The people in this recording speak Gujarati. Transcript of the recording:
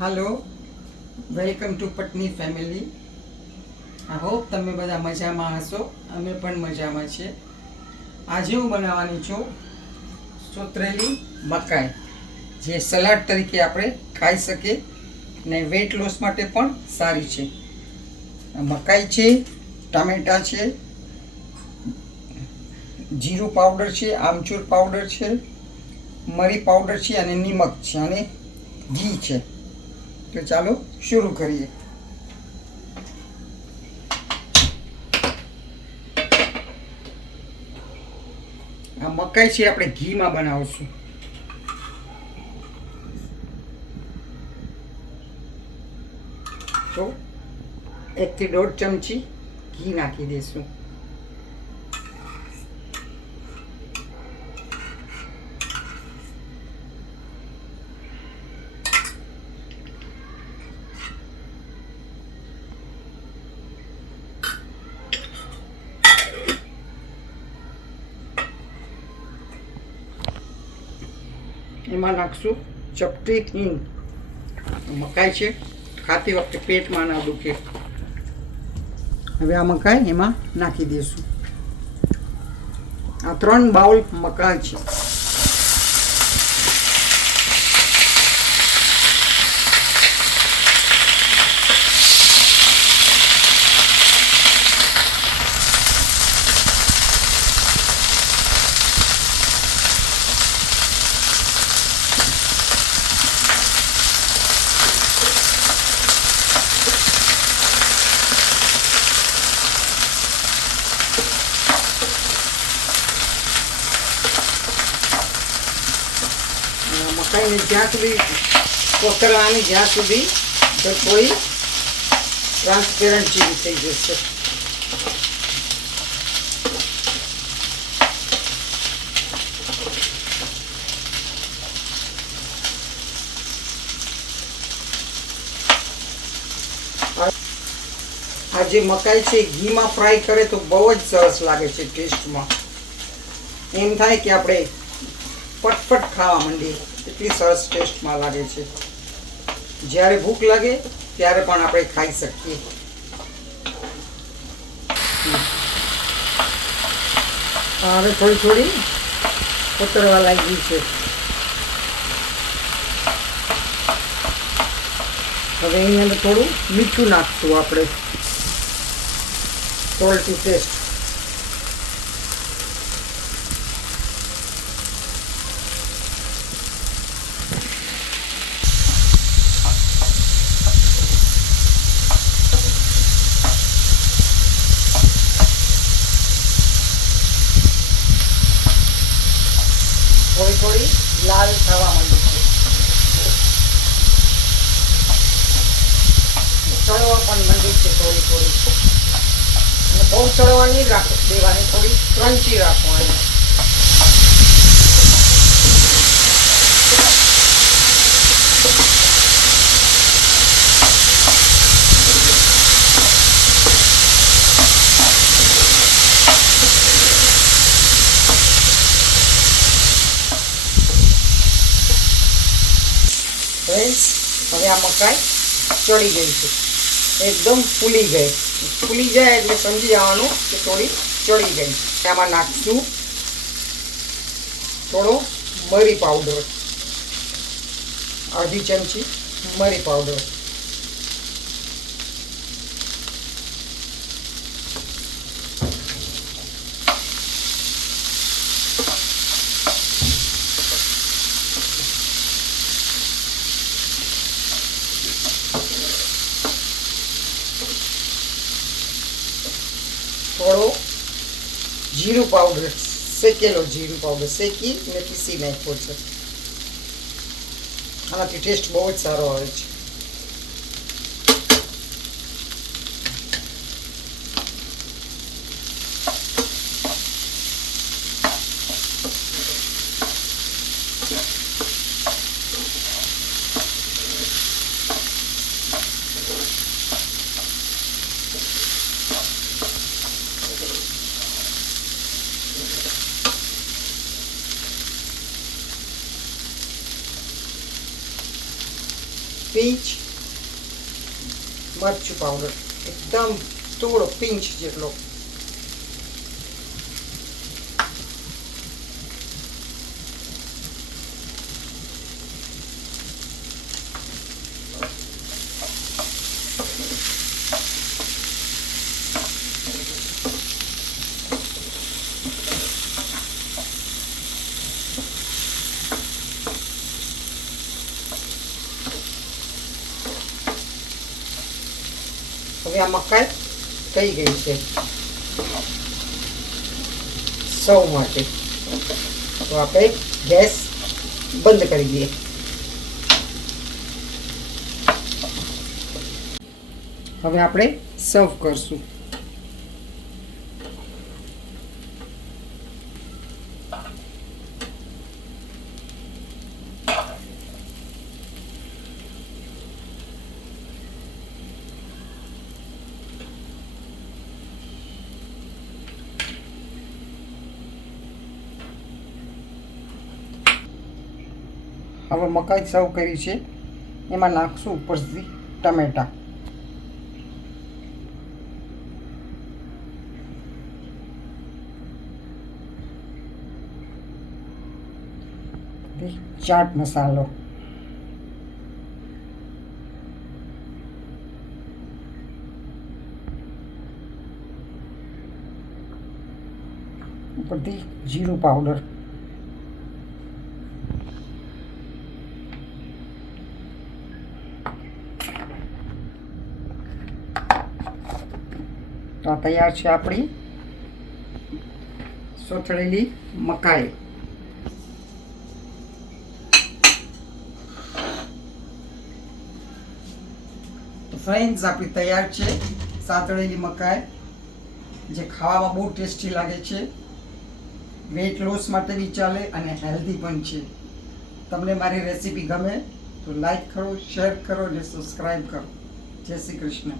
Hello, welcome to Patni family. I hope તમે બધા મજામાં હશો. અમે પણ મજામાં છીએ. આજે હું બનાવવાની છું સુતરેલી મકાઈ, જે સલાડ તરીકે આપણે ખાઈ શકીએ ને વેઇટ લોસ માટે પણ સારી છે. મકાઈ છે, ટામેટાં છે, જીરું પાવડર છે, આમચૂર પાવડર છે, મરી પાવડર છે અને નિમક છે અને ઘી છે. તો ચાલો શરૂ કરીએ. આ મકાઈ છે આપણે ઘીમાં બનાવશું. તો 1 થી 1.5 ચમચી ઘી નાખી દઈશું. એમાં નાખશું ચપટી હિંગ. મકાઈ છે, ખાતી વખતે પેટમાં ના દુખે. હવે આ મકાઈ એમાં નાખી દઈશું. આ 3 બાઉલ મકાઈ છે. મકાઈને જ્યાં સુધી કોતરવાની, જ્યાં સુધી તો થોડી ટ્રાન્સપેરન્ટ જેવી થઈ જશે. આ જે મકાઈ છે ઘીમાં ફ્રાય કરે તો બહુ જ સરસ લાગે છે ટેસ્ટમાં. એમ થાય કે આપણે ફટફટ ખાવા માંડીએ, એટલી સરસ ટેસ્ટમાં લાગે છે. જ્યારે ભૂખ લાગે ત્યારે પણ આપણે ખાઈ શકીએ. હવે થોડી થોડી કોતરવા લાગી છે. હવે એની અંદર થોડું મીઠું નાખશું આપણે, સોલ્ટ ટુ ટેસ્ટ. થોડી થોડી લાલ થવા માંડી છે. ચડવા પણ માંડી છે થોડી થોડી. અને બહુ ચડવા નહીં દેવાની, થોડી ક્રન્ચી રાખવાની. હવે આ મકાઈ ચડી ગઈ છે, એકદમ ફૂલી ગઈ. ફૂલી જાય એટલે સમજી જવાનું કે થોડી ચડી ગઈ. આમાં નાખશું થોડો મરી પાવડર, અડધી ચમચી મરી પાવડર. થોડો જીરું પાવડર, શેકેલો જીરું પાવડર શેકી ને પીસી નાખ્યો છે. આનાથી ટેસ્ટ બહુ જ સારો આવે છે. પિંચ મરચું પાવડર, એકદમ થોડો પિંચ જેટલો. હવે આ મકાઈ થઈ ગઈ છે સૌ માટે. તો આપણે ગેસ બંધ કરી દઈએ. હવે આપણે સર્વ કરશું. હવે મકાઈ સર્વ કરી છે, એમાં નાખશું ઉપરથી ટમેટા. ચાટ મસાલો, ઉપરથી જીરું પાવડર, તો તૈયાર છે આપણી સોથળેલી મકાઈ. ફ્રેન્ડ્સ, આપણી તૈયાર છે સાતળેલી મકાઈ, જે ખાવામાં બહુ ટેસ્ટી લાગે છે. વેઇટ લોસ માટે બી ચાલે અને હેલ્ધી પણ છે. તમને મારી રેસીપી ગમે તો લાઈક કરો, શેર કરો અને સબસ્ક્રાઈબ કરો. જય શ્રી કૃષ્ણ.